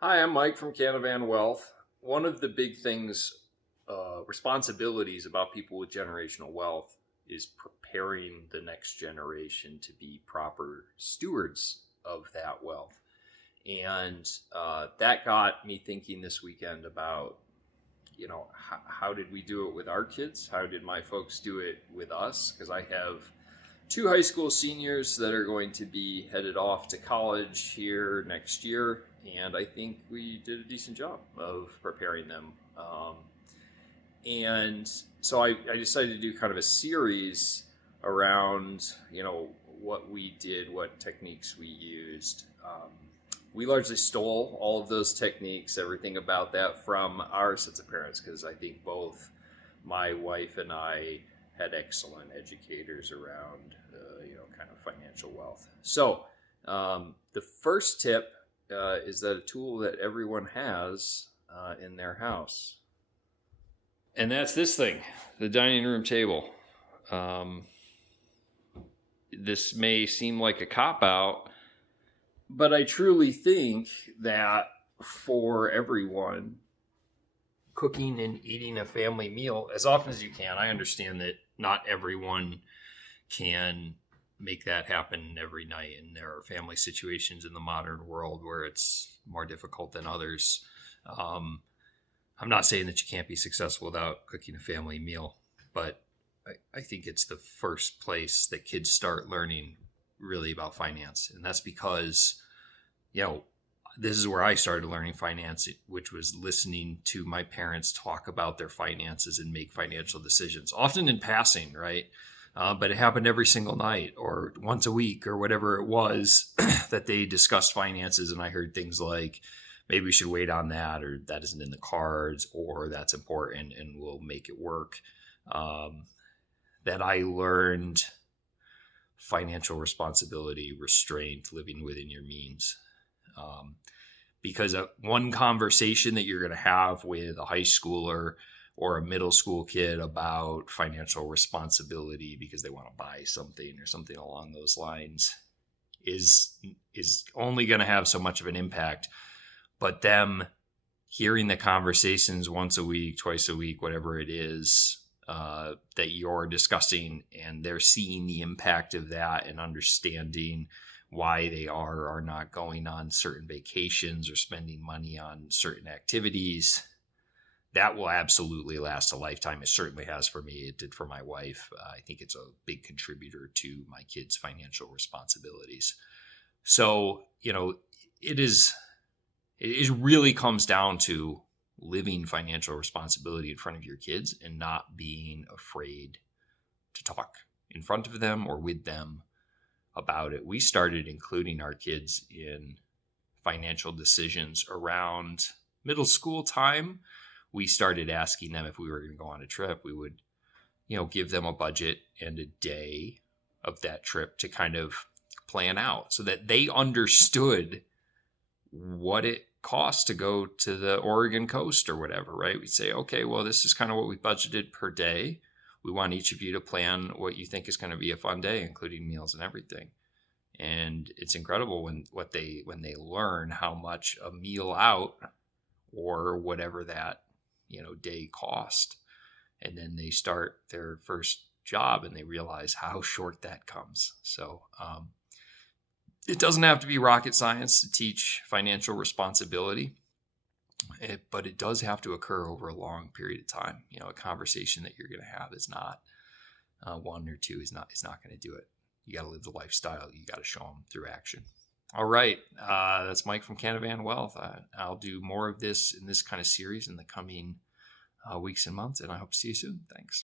Hi, I'm Mike from Canavan Wealth. One of the big things, responsibilities about people with generational wealth is preparing the next generation to be proper stewards of that wealth. And that got me thinking this weekend about, how did we do it with our kids? How did my folks do it with us? Because I have two high school seniors that are going to be headed off to college here next year, and I think we did a decent job of preparing them. And so I decided to do kind of a series around, what we did, what techniques we used. We largely stole all of those techniques, everything about that, from our sets of parents, because I think both my wife and I had excellent educators around, kind of financial wealth. So the first tip is that a tool that everyone has in their house. And that's this thing, the dining room table. This may seem like a cop-out, but I truly think that for everyone, cooking and eating a family meal as often as you can. I understand that not everyone can make that happen every night, and there are family situations in the modern world where it's more difficult than others. I'm not saying that you can't be successful without cooking a family meal, but I think it's the first place that kids start learning really about finance. And that's because, this is where I started learning finance, which was listening to my parents talk about their finances and make financial decisions, often in passing, right? But it happened every single night or once a week or whatever it was that they discussed finances. And I heard things like, maybe we should wait on that, or that isn't in the cards, or that's important and we'll make it work. That I learned financial responsibility, restraint, living within your means. Because one conversation that you're going to have with a high schooler or a middle school kid about financial responsibility because they want to buy something or something along those lines is only going to have so much of an impact. But them hearing the conversations once a week, twice a week, whatever it is that you're discussing, and they're seeing the impact of that and understanding why they are or are not going on certain vacations or spending money on certain activities, that will absolutely last a lifetime. It certainly has for me. It did for my wife. I think it's a big contributor to my kids' financial responsibilities. So, it really comes down to living financial responsibility in front of your kids and not being afraid to talk in front of them or with them about it. We started including our kids in financial decisions around middle school time. We started asking them if we were going to go on a trip. We would, give them a budget and a day of that trip to kind of plan out so that they understood what it costs to go to the Oregon coast or whatever, right? We'd say, okay, well, this is kind of what we budgeted per day. We want each of you to plan what you think is going to be a fun day, including meals and everything. And it's incredible when they learn how much a meal out or whatever that, day cost. And then they start their first job and they realize how short that comes. So, it doesn't have to be rocket science to teach financial responsibility, but it does have to occur over a long period of time. A conversation that you're going to have is not one or two is not going to do it. You got to live the lifestyle. You got to show them through action. All right. That's Mike from Canavan Wealth. I'll do more of this in this kind of series in the coming weeks and months, and I hope to see you soon. Thanks.